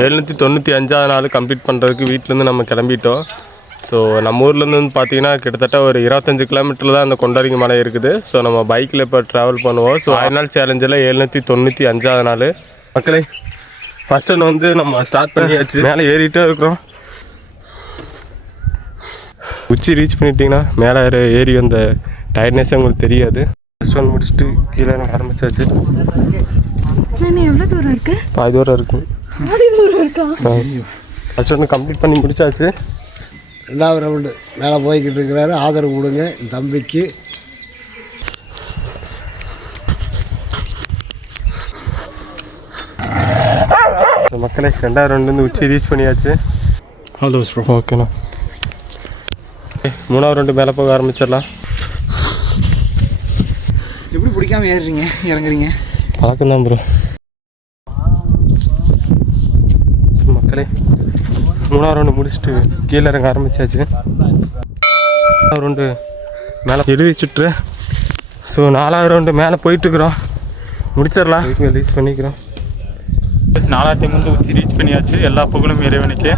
795 நாள் கம்ப்ளீட் பண்ணுறதுக்கு வீட்டிலேருந்து நம்ம கிளம்பிட்டோம். ஸோ நம்ம ஊர்லேருந்து வந்து பார்த்திங்கன்னா கிட்டத்தட்ட ஒரு 25 கிலோமீட்டர் தான் அந்த கொண்டாரிங்க மலை இருக்குது. ஸோ நம்ம பைக்கில் இப்போ ட்ராவல் பண்ணுவோம். ஸோ 10 நாள் சேலஞ்சில் 795 நாள் மக்களே ஃபஸ்ட் ஒன்று வந்து நம்ம ஸ்டார்ட் பண்ணியாச்சு. மேலே ஏறிட்டே இருக்கிறோம். உச்சி ரீச் பண்ணிட்டிங்கன்னா மேலே ஏறி வந்த டயர்ட்னஸே உங்களுக்கு தெரியாது. ஃபஸ்ட் ஒன் முடிச்சுட்டு கீழே ஆரம்பிச்சாச்சு. எவ்வளோ தூரம் இருக்கு? பாதி தூரம் இருக்கும். ஃபஸ்ட் ஒன்று கம்ப்ளீட் பண்ணி முடிச்சாச்சு. 2வது ரவுண்டு மேலே போய்கிட்டு இருக்கிறாரு. ஆதரவு கொடுங்க தம்பிக்கு. மக்களே 2வது ரவுண்டு வந்து உச்சி ரீச் பண்ணியாச்சு. ஓகேண்ணா. 3வது ரவுண்டு மேலே போக ஆரம்பிச்சிடலாம். எப்படி பிடிக்காம ஏறுறீங்க இறங்குறீங்க? பழக்கம் தான் ப்ரோ. மக்களே 3வது ரவுண்டு முடிச்சுட்டு கீழே இறங்க ஆரம்பிச்சாச்சு. 4வது ரவுண்டு மேலே எழுதி சுற்று. ஸோ 4வது ரவுண்டு மேலே போயிட்டுருக்குறோம். முடிச்சிடலாம். ரீச் பண்ணிக்கிறோம். 4வது டைம் வந்து உச்சி ரீச் பண்ணியாச்சு. எல்லா புகழும் இறைவனுக்கு.